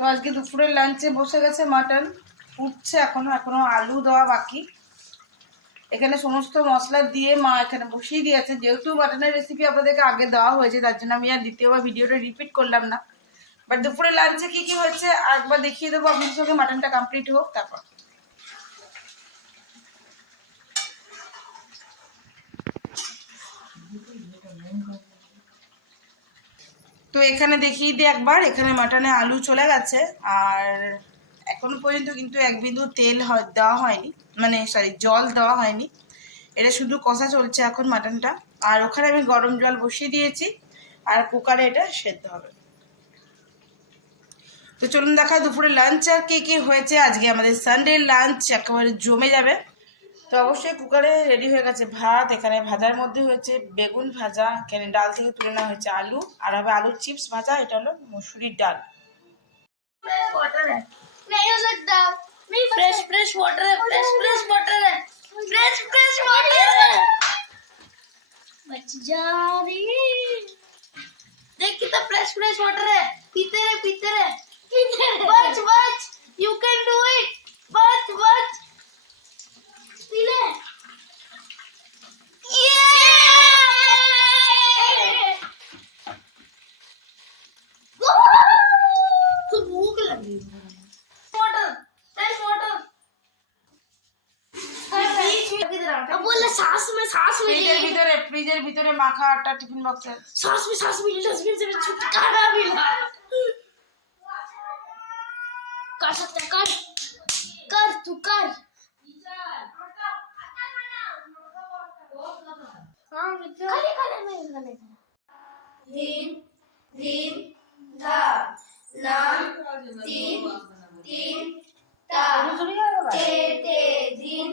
তো আজকে দুপুরের লাঞ্চে বসে গেছে মাটন, ফুটছে এখনো আলু দেওয়া বাকি। এখানে সমস্ত মশলা দিয়ে মা এখানে বসিয়ে দিয়েছে। যেহেতু মাটনের রেসিপি আপনাদেরকে আগে দেওয়া হয়েছে, তার জন্য আমি আর দ্বিতীয়বার ভিডিওটা রিপিট করলাম না। বাট দুপুরের লাঞ্চে কি কি হয়েছে একবার দেখিয়ে দেবো আপনাদের সঙ্গে। মাটনটা কমপ্লিট হোক তারপর। তো এখানে দেখিয়ে দিই একবার, এখানে মাটনে আলু চলে গেছে আর এখনো পর্যন্ত কিন্তু এক বিন্দু তেল দেওয়া হয়নি, মানে সরি জল দেওয়া হয়নি। এটা শুধু কষা চলছে এখন মাটনটা। আর ওখানে আমি গরম জল বসিয়ে দিয়েছি আর কুকারে এটা সেদ্ধ হবে। তো চলুন দেখা দুপুরে লাঞ্চ আর কি কি হয়েছে। আজকে আমাদের সানডে লাঞ্চ একেবারে জমে যাবে। তো অবশ্যই কুকারে রেডি হয়ে গেছে ভাত। এখানে ভাজার মধ্যে হয়েছে বেগুন ভাজা, এখানে ডাল থেকে তুলে নেওয়া হয়েছে আলু, আর হবে আলুর চিপস ভাজা। এটা হলো মসুরির ডাল। देख कितना फ्रेश वाटर है। पीते रहे बच यू कैन डू इट। बच पी ले। भूख लगी। Water fresh water. अब बोला सांस में ফ্রিজের ভিতরে মাখা একটা টিফিন বক্সে सांस में डस्टबिन से छुटकारा मिला। कर सकता कर तू कर। दिन धा नाम तीन ता ते दिन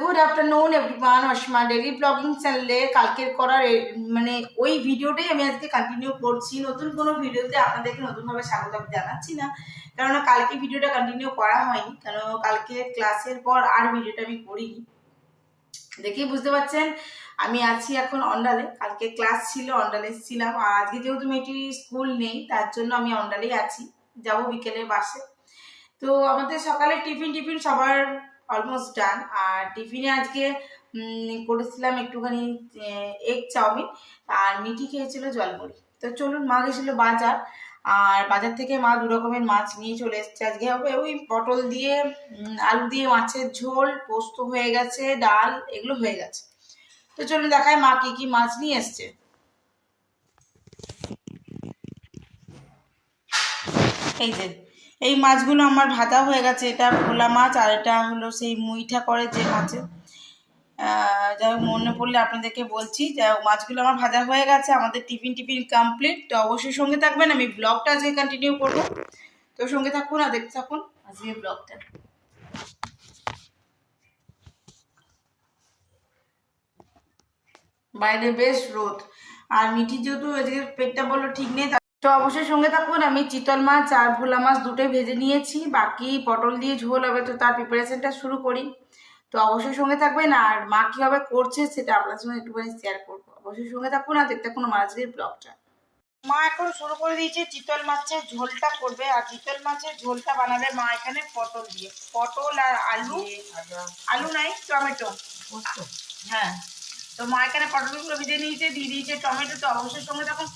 good afternoon everyone. Asima daily blogging চ্যানেলে কালকের করার মানে ওই ভিডিওটাই আমি আজকে কন্টিনিউ করছি। নতুন কোনো ভিডিওতে আপনাদেরকে নতুনভাবে স্বাগত জানাচ্ছি না, কেননা কালকে ভিডিওটা কন্টিনিউ করা হয়নি, কারণ কালকে ক্লাসের পর আর ভিডিওটা আমি করিনি। দেখেই বুঝতে পারছেন আমি আছি এখন অন্ডালে। কালকে ক্লাস ছিল, অন্ডালে ছিলাম। আর আজকে যেহেতু মেয়েটি স্কুল নেই, তার জন্য আমি অন্ডালেই আছি, যাব বিকেলের বাসে। তো আমাদের সকালে টিফিন সবার অলমোস্ট ডান। আর টিফিনে আজকে করেছিলাম একটুখানি এগ চাউমিন, আর মিঠি খেয়েছিল জলমুড়ি। তো চলুন, মা গেছিলো বাজার, আর বাজার থেকে মা দু রকমের মাছ নিয়ে চলে এসছে। আজকে হবে ওই পটল দিয়ে আলু দিয়ে মাছের ঝোল, পোস্ত হয়ে গেছে, ডাল এগুলো হয়ে গেছে। তো চলুন দেখায় মা কি কি মাছ নিয়ে এসছে। এই যে এই মাছগুলো আমার ভাজা হয়ে গেছে। এটা ভোলা মাছ, আর এটা হলো সেই মুইঠা করে যে মাছের, যাই হোক মনে পড়লে আপনাদেরকে বলছি। যাই হোক মাছগুলো আমার ভাজা হয়ে গেছে। আমাদের টিফিন কমপ্লিট। তো অবশ্যই সঙ্গে থাকবেন, আমি ব্লগটা আজকে কন্টিনিউ করবো। তো সঙ্গে থাকুন আর দেখতে থাকুন আজকে ব্লগটা। বাইরে বেশ রোদ, আর মিঠি যেহেতু আজকে পেটটা বললো ঠিক নেই, তো অবশ্যই সঙ্গে থাকুন। আমি চিতল মাছ আর ভোলা মাছ দুটোই ভেজে নিয়েছি, বাকি পটল দিয়ে ঝোল হবে, তো তার প্রিপারেশনটা শুরু করি। তো অবশ্যই সঙ্গে থাকবেন, আর মা কীভাবে করছে সেটা আপনার সঙ্গে একটুখানি শেয়ার করবো। অবশ্যই সঙ্গে থাকুন আর দেখতে থাকুন আমার আজকের ব্লগটা। মা এখন শুরু করে দিয়েছে চিতল মাছের ঝোলটা করবে। আর চিতল মাছের ঝোলটা বানাবে মা এখানে পটল দিয়ে, পটল আর আলু নাই টমেটো। হ্যাঁ, তো মা এখানে পটলগুলো ভেজে নিয়েছে, দিয়ে দিয়েছে টমেটো। তো অবশ্যই সঙ্গে থাকুন।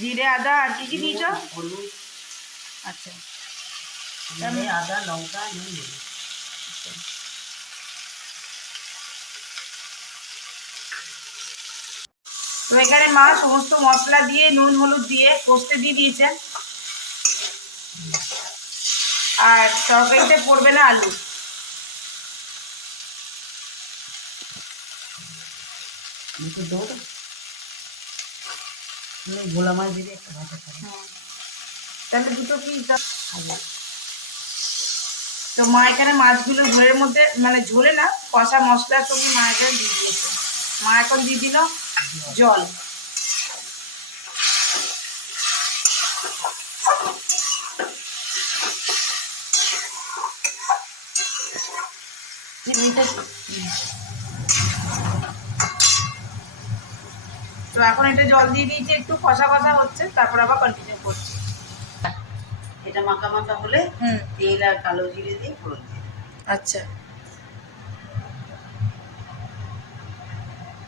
জিরে আদা আর কি কি দিয়েছ? আচ্ছা দিয়ে আদা লঙ্কা নুন দেবো। তো এখানে মা সমস্ত মশলা দিয়ে নুন হলুদ দিয়ে কষতে দিয়ে দিয়েছেন। আর তরকারিতে পড়বে না আলু। একটু দেবো গোলা মাছ দিলে একটা ভাজা খাবে। তাহলে দুটো পিস তো মা এখানে মাছগুলো ঝোলের মধ্যে মানে ঝোলে না কষা মশলার সঙ্গে মা এখানে দিয়ে দিয়েছে। মা এখন দিয়ে দিল জল। তো এখন এটা জল দিয়ে দিয়েছি, একটু কষা কষা হচ্ছে, তারপর আবার কন্টিনিউ করছি। এটা মাখা মাখা হলে তেল আর কালো জিরে দিয়ে ফোড়ন দিয়ে। আচ্ছা,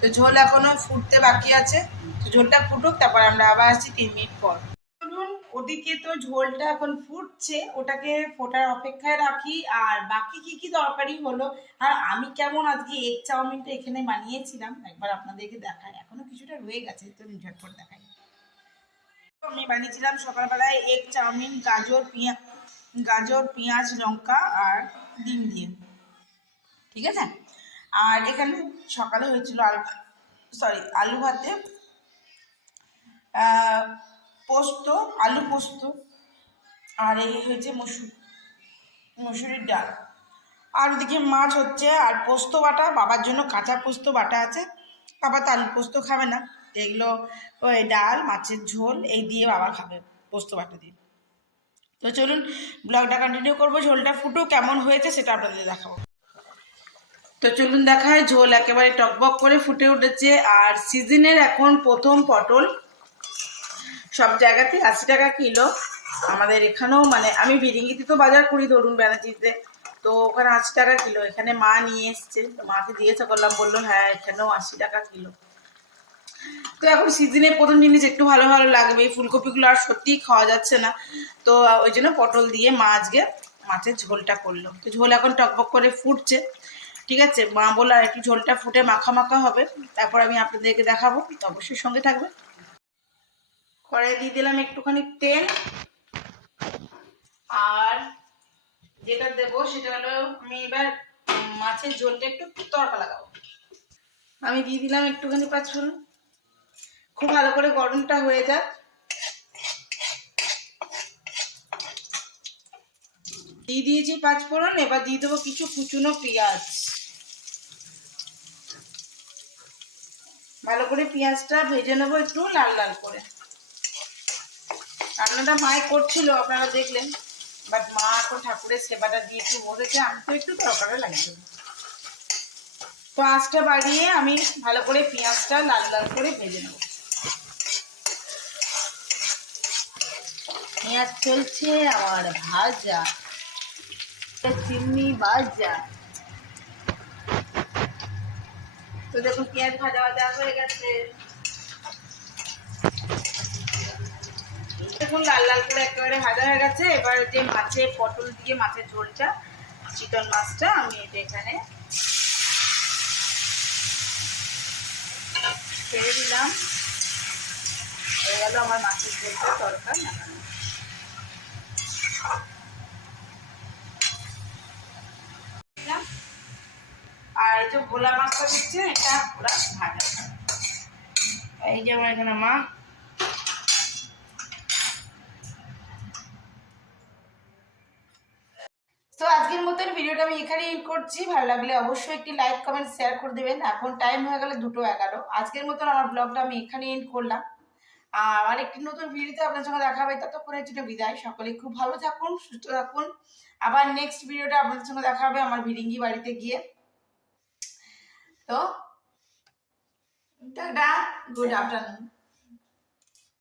তো ঝোল এখনো ফুটতে বাকি আছে। তো ঝোলটা ফুটুক, তারপর আমরা আবার আসছি 3 মিনিট পর। চলুন, ওদিকে তো ঝোলটা এখন ফুটছে, ওটাকে ফোটার অপেক্ষায় রাখি। আর বাকি কি কি তরকারি হলো, আর আমি কেমন আজকে এগ চাউমিনটা এখানে বানিয়েছিলাম একবার আপনাদেরকে দেখাই। এখনো কিছুটা রয়ে গেছে, তো ঝটপট দেখাই। আমি বানিয়েছিলাম সকালবেলায় এগ চাউমিন, গাজর পেঁয়াজ লঙ্কা আর ডিম দিয়ে, ঠিক আছে। আর এখানে সকালে হয়েছিল আলু ভাতে পোস্ত, আলু পোস্ত, আর এই হয়েছে মসুরির ডাল। আর ওদিকে মাছ হচ্ছে, আর পোস্ত বাটা, বাবার জন্য কাঁচা পোস্ত বাটা আছে। বাবা তো আলু পোস্ত খাবে না, এগুলো ওই ডাল মাছের ঝোল এই দিয়ে বাবা খাবে পোস্ত বাটা দিয়ে। তো চলুন ব্লগটা কন্টিনিউ করবো, ঝোলটা ফুটো কেমন হয়েছে সেটা আপনাদের দেখাবো। তো চলুন দেখায়, ঝোল একেবারে টকবক করে ফুটে উঠেছে। আর সিজনের এখন প্রথম পটল, সব জায়গাতে 80 টাকা কিলো। আমাদের এখানেও মানে আমি বিরিঙ্গিতে তো বাজার করি, ধরুন ব্যানার্জিতে, তো ওখানে 80 টাকা কিলো। এখানে মা নিয়ে এসছে, তো মাকে জিজ্ঞাসা করলাম, বললো হ্যাঁ এখানেও 80 টাকা কিলো। তো এখন সিজনের প্রথম জিনিস একটু ভালো ভালো লাগবে। এই ফুলকপিগুলো আর সত্যিই খাওয়া যাচ্ছে না, তো ওই জন্য পটল দিয়ে মা আজকে মাছের ঝোলটা করলো। তো ঝোল এখন টকবক করে ফুটছে, ঠিক আছে। মা বললো আর একটু ঝোলটা ফুটে মাখা মাখা হবে, তারপর আমি আপনাদেরকে দেখাবো, তো অবশ্যই সঙ্গে থাকবে। কড়াই দিয়ে দিলাম একটুখানি তেল, আর যেটা দেবো সেটা হলো আমি এবার মাছের ঝোলটা একটু তড়কা লাগাবো। আমি দিয়ে দিলাম একটুখানি পাঁচফোড়ন, খুব ভালো করে গরমটা হয়ে যাক। দিয়ে দিয়েছি পাঁচফোড়ন, এবার দিয়ে দেবো কিছু কুচুনো পেঁয়াজ। ভালো করে পেঁয়াজটা ভেজে নেবো একটু লাল লাল করে। রান্নাটা মায়ে করছিল, আপনারা দেখলেন, বাট মা এখন ঠাকুরের সেবাটা দিয়ে একটু বসেছে, আমি তো একটু তরকারি লাগিয়ে দেবো। তো আঁচটা বাড়িয়ে আমি ভালো করে পেঁয়াজটা লাল লাল করে ভেজে নেবো। পেঁয়াজ চলছে আমার ভাজা, চিমনি ভাজা। তো দেখুন পেঁয়াজ ভাজা ভাজা হয়ে গেছে, দেখুন লাল লাল করে একেবারে ভাজা হয়ে গেছে। এবার যে মাছের পটল দিয়ে মাছের ঝোলটা, চিতল মাছটা আমি এটা এখানে ছেড়ে দিলাম। হয়ে গেল আমার মাছের ঝোলটা তরকার নামানো। আর এই যে ভোলা মাছটা দিচ্ছে, এটা পুরা ভাজা। এই যে আমার এখানে মা। তো আজকের মতন ভিডিওটা আমি এখানে এন্ড করছি। ভালো লাগলে অবশ্যই একটি লাইক কমেন্ট শেয়ার করে দেবেন। এখন টাইম হয়ে গেল 2:11। আজকের মতন আমার ব্লগটা আমি এখানে এন্ড করলাম। আর একটি নতুন ভিডিওতে আপনার সঙ্গে দেখা হবে, ততক্ষণের জন্য বিদায়। সকলে খুব ভালো থাকুন, সুস্থ থাকুন। আবার নেক্সট ভিডিওটা আপনাদের সঙ্গে দেখা হবে আমার ভিরিঙ্গি বাড়িতে গিয়ে। তো টাটা, গুড আফটারনুন।